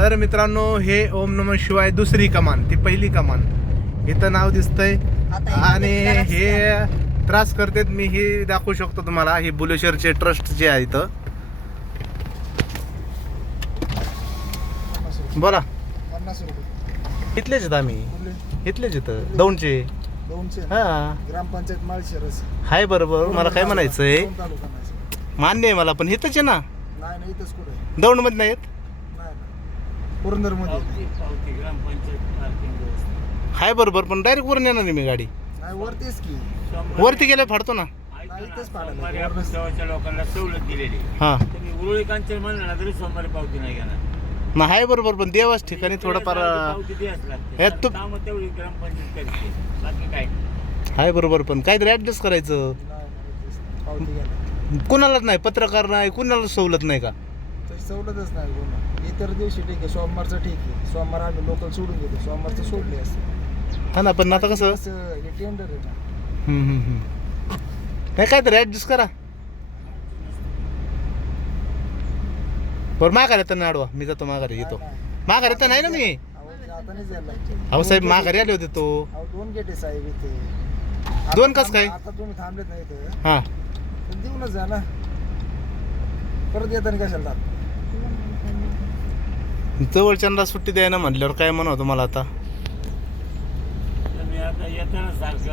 तर मित्रांनो, हे ओम नमः शिवाय दुसरी कमान, ती पहिली कमान इथं नाव दिसतंय. आणि हे त्रास करतेत, मी हे दाखवू शकतो तुम्हाला. हे बुलेशरचे ट्रस्ट जे आहे इथं. बोला. 50 रुपये इथलेच आहेत आम्ही, इथलेच इथं दौंडचे. हा, ग्रामपंचायत माळशिरस हाय बरोबर. मला काय म्हणायचंय, तालुका नाही मान्य आहे मला, पण इथंच आहे ना. नाही इथंच कुठे दौंड मध्ये नाहीत. नाही पुरंदर मध्ये हाय बरोबर, पण डायरेक्ट वरून येणार नाही मी गाडी. नाही वरतीच की वरती गेल्या फाडतो ना. नाही इथंच पाडायला सोमवारी आपण जवळच्या लोकांना सवलत दिलेली. हा तुम्ही उरुळी कांचन म्हणलं ना तरी सोमवारी पावती नाही घेणार. ना, हाय बरोबर, पण देवाच ठिकाणी थोडंफार पावती द्यायच लागते. हे तू- कामं तेवढी ग्रामपंचायत करते, बाकी काय. हाय बरोबर, पण काहीतरी ऍडजस्ट करायचं. नाही पावती घ्यायला कुणालाच नाही, पत्रकार नाही, कुणाला सवलत नाही का? तशी सवलतच नाही कोणा. इतर दिवशी ठीक आहे, सोमवारचं ठीक आहे. सोमवार आम्ही लोकल सोडून घेतो, सोमवारचं सोडले असते. हा ना, पण आता कसं हे टेंडर आहे ना. नाही, काहीतरी ऍडजस्ट करा. बरं माघार येतं ना आडवा, मी जातो माघारी येतो. माघार येतं नाही ना मी. आता नाही जायला लागते. अहो साहेब, माघारी आले होते तो. अहो 2 गेट आहे साहेब इथे. दोन कसं काय? आता तुम्ही थांबलेत नाही इथं, हा, पण देऊनच जा ना. परत येताना कशाला जात? जवळच्यांना सुट्टी द्यायला म्हटल्यावर काय म्हणावं तुम्हाला आता. तुम्ही आता येताना सारखं